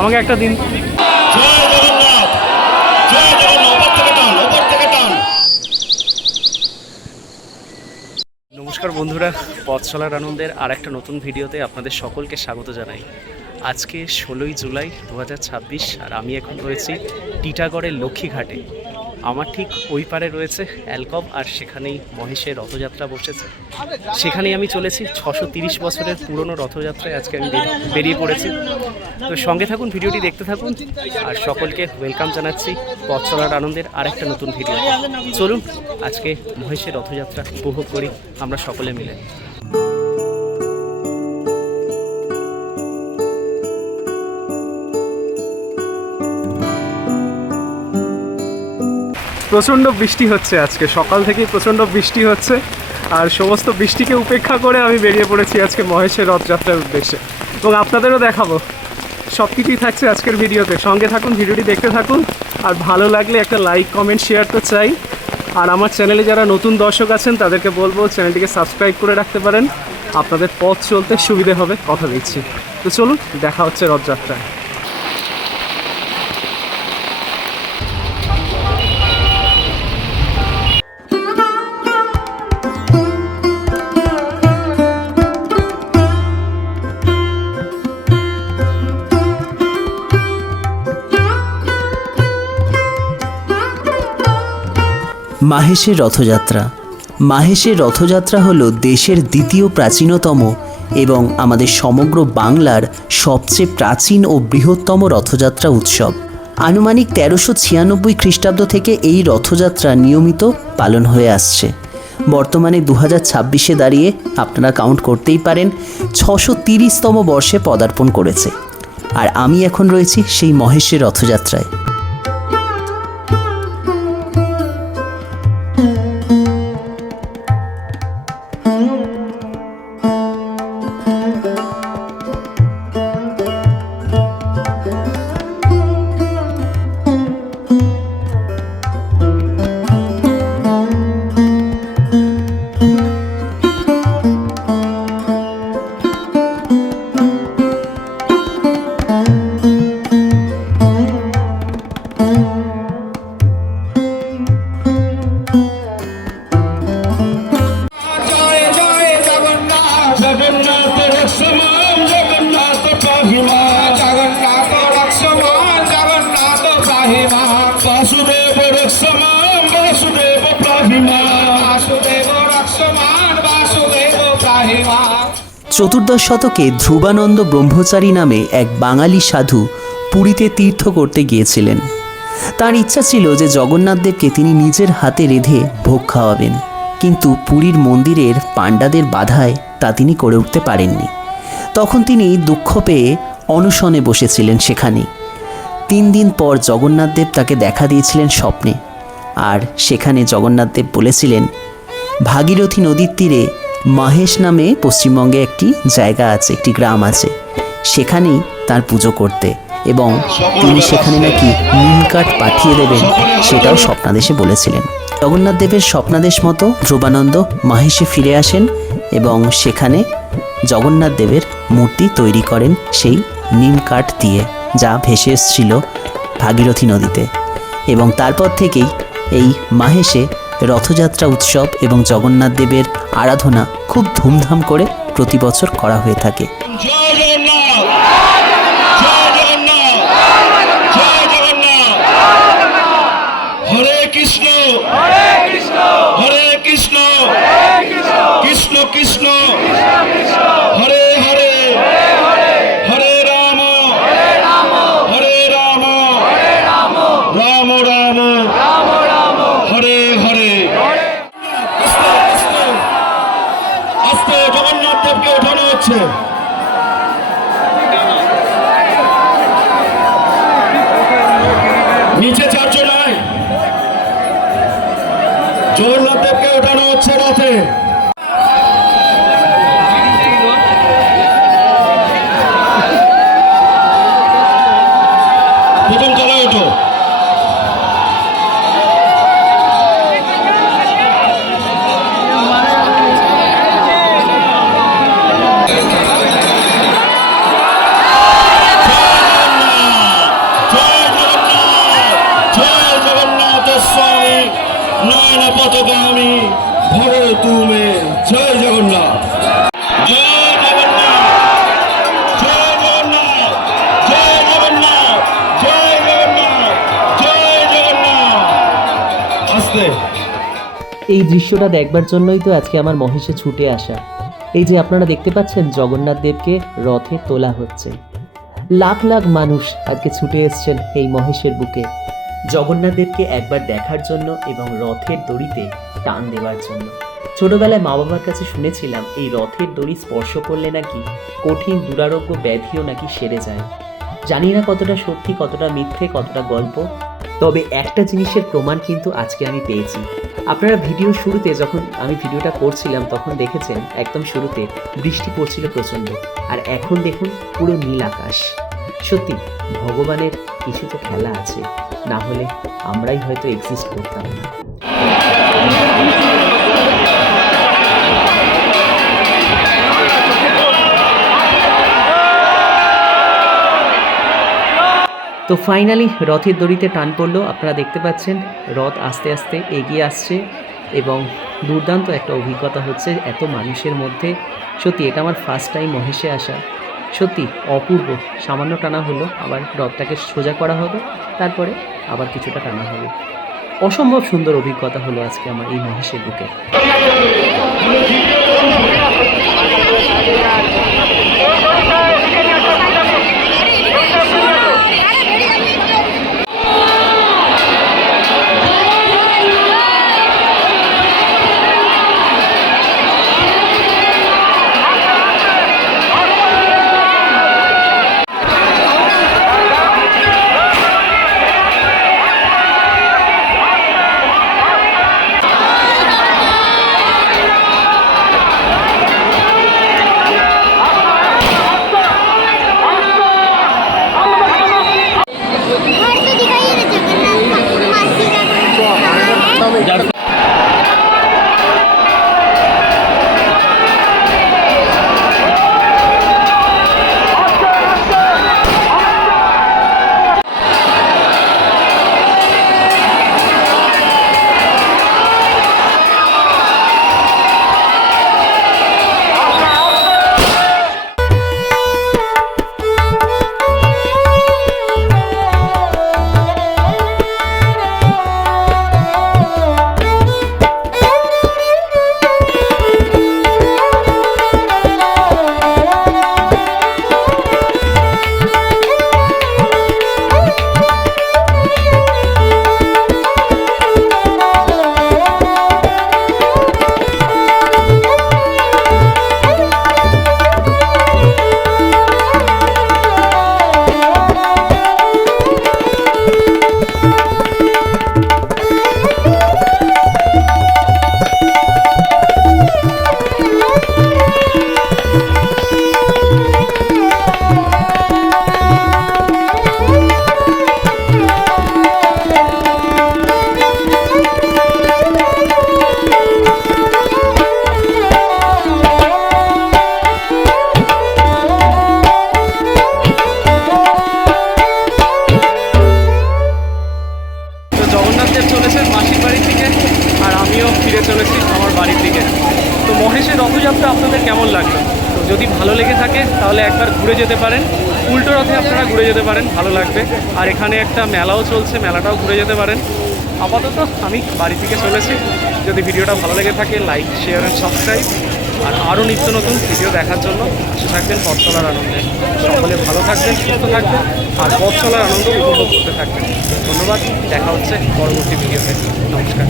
আমাকে একটা দিন। নমস্কার বন্ধুরা, পথ চলার আনন্দের আর একটা নতুন ভিডিওতে আপনাদের সকলকে স্বাগত জানাই। আজকে 16ই জুলাই 2026 আর আমি এখন রয়েছি টিটাগড়ের লক্ষ্মীঘাটে। আমার ঠিক ওই পারে রয়েছে অ্যালকম, আর সেখানেই মহেশের রথযাত্রা বসেছে। সেখানেই আমি চলেছি। 630 বছরের পুরনো রথযাত্রায় আজকে আমি বেরিয়ে পড়েছি। তো সঙ্গে থাকুন, ভিডিওটি দেখতে থাকুন, আর সকলকে ওয়েলকাম জানাচ্ছি পথ চলার আনন্দের আরেকটা নতুন ভিডিও। চলুন আজকে মহেশের রথযাত্রা উপভোগ করি আমরা সকলে মিলে। প্রচণ্ড বৃষ্টি হচ্ছে, আজকে সকাল থেকেই প্রচণ্ড বৃষ্টি হচ্ছে, আর সমস্ত বৃষ্টিকে উপেক্ষা করে আমি বেরিয়ে পড়েছি আজকে মহেশের রথযাত্রার উদ্দেশ্যে, এবং আপনাদেরও দেখাবো। সব কিছুই থাকছে আজকের ভিডিওতে, সঙ্গে থাকুন, ভিডিওটি দেখতে থাকুন। আর ভালো লাগলে একটা লাইক, কমেন্ট, শেয়ার তো চাই। আর আমার চ্যানেলে যারা নতুন দর্শক আছেন তাদেরকে বলবো চ্যানেলটিকে সাবস্ক্রাইব করে রাখতে পারেন, আপনাদের পথ চলতে সুবিধে হবে, কথা দিচ্ছি। তো চলুন, দেখা হচ্ছে রথযাত্রায়। মাহেশের রথযাত্রা। মাহেশের রথযাত্রা হলো দেশের দ্বিতীয় প্রাচীনতম এবং আমাদের সমগ্র বাংলার সবচেয়ে প্রাচীন ও বৃহত্তম রথযাত্রা উৎসব। আনুমানিক 1396 খ্রিস্টাব্দ থেকে এই রথযাত্রা নিয়মিত পালন হয়ে আসছে। বর্তমানে 2026-এ দাঁড়িয়ে আপনারা কাউন্ট করতেই পারেন 630তম বর্ষে পদার্পণ করেছে। আর আমি এখন রয়েছি সেই মহেশের রথযাত্রায়। চতুর্দশ শতকে ধ্রুবানন্দ ব্রহ্মচারী নামে এক বাঙালি সাধু পুরীতে তীর্থ করতে গিয়েছিলেন। তার ইচ্ছা ছিল যে জগন্নাথদেবকে তিনি নিজের হাতে রেঁধে ভোগ খাওয়াবেন, কিন্তু পুরীর মন্দিরের পাণ্ডাদের বাধায় তা তিনি করে উঠতে পারেননি। তখন তিনি দুঃখ পেয়ে অনশনে বসেছিলেন সেখানে। 3 দিন পর জগন্নাথদেব তাকে দেখা দিয়েছিলেন স্বপ্নে, আর সেখানে জগন্নাথদেব বলেছিলেন, ভাগীরথী নদীর তীরে মাহেশ নামে পশ্চিমবঙ্গে একটি জায়গা আছে, একটি গ্রাম আছে, সেখানেই তার পুজো করতে, এবং তিনি সেখানে নাকি নিমকাঠ পাঠিয়ে দেবেন, সেটাও স্বপ্নাদেশে বলেছিলেন। জগন্নাথ দেবের স্বপ্নাদেশ মতো ধ্রুবানন্দ মাহেশে ফিরে আসেন এবং সেখানে জগন্নাথ দেবের মূর্তি তৈরি করেন সেই নিমকাঠ দিয়ে, যা ভেসে এসেছিল ভাগীরথী নদীতে। এবং তারপর থেকেই এই মাহেশে রথযাত্রা উৎসব এবং জগন্নাথ দেবের আরাধনা খুব ধুমধাম করে প্রতি বছর করা হয়ে থাকে। হরে কৃষ্ণ হরে কৃষ্ণ কৃষ্ণ কৃষ্ণ হরে হরে হরে রাম হরে রাম রাম রাম হরে হরে। আস্তে জগন্নাথ দেবকে ওঠানো হচ্ছে। নিচে 4 জন নাই, জগন্নাথ দেবকে ওঠানো হচ্ছে রথে। প্রথম তলায় ওঠো। এই দৃশ্যটা দেখবার জন্যই তো আজকে আমার মহেশে ছুটে আসা। এই যে আপনারা দেখতে পাচ্ছেন জগন্নাথ দেবকে রথে তোলা হচ্ছে। লাখ লাখ মানুষ আজকে ছুটে এসছেন এই মহেশের বুকে জগন্নাথ দেবকে একবার দেখার জন্য এবং রথের দড়িতে টান দেওয়ার জন্য। ছোটবেলায় মা বাবার কাছে শুনেছিলাম এই রথের দড়ি স্পর্শ করলে নাকি কঠিন দুরারোগ্য ব্যাধিও নাকি সেরে যায়। জানি না কতটা সত্যি, কতটা মিথ্যে, কতটা গল্প, তবে একটা জিনিসের প্রমাণ কিন্তু আজকে আমি পেয়েছি। আপনারা ভিডিও শুরুতে যখন আমি ভিডিওটা করছিলাম তখন দেখেছেন একদম শুরুতে বৃষ্টি পড়ছিল প্রচণ্ড, আর এখন দেখুন পুরো নীল আকাশ। সত্যি ভগবানের কিছু তো খেলা আছে, না হলে আমরাই হয়তো এক্সিস্ট করতাম না। তো ফাইনালি রথের দড়িতে টান পড়লো। আপনারা দেখতে পাচ্ছেন রথ আস্তে আস্তে এগিয়ে আসছে এবং দুর্দান্ত একটা অভিজ্ঞতা হচ্ছে এত মানুষের মধ্যে। সত্যি এটা আমার ফার্স্ট টাইম মহেশে আসা, সত্যি অপূর্ব। সামান্য টানা হলো, আবার রথটাকে সোজা করা হবে, তারপরে আবার কিছুটা টানা হবে। অসম্ভব সুন্দর অভিজ্ঞতা হলো আজকে আমার এই মহেশের বুকে। রথযাত্রা আপনাদের কেমন লাগলো? তো যদি ভালো লেগে থাকে তাহলে একবার ঘুরে যেতে পারেন, উল্টো রথে আপনারা ঘুরে যেতে পারেন, ভালো লাগবে। আর এখানে একটা মেলাও চলছে, মেলাটাও ঘুরে যেতে পারেন। আপাতত আমি বাড়ি থেকে চলেছি। যদি ভিডিওটা ভালো লেগে থাকে লাইক, শেয়ার অ্যান্ড সাবস্ক্রাইব। আর আরও নিত্য নতুন ভিডিও দেখার জন্য পাশে থাকবেন পথ চলার আনন্দে। সকলে ভালো থাকবেন, সুস্থ থাকবেন আর পথ চলার আনন্দ উপভোগ করতে থাকবেন। ধন্যবাদ, দেখা হচ্ছে পরবর্তী ভিডিওতে। নমস্কার।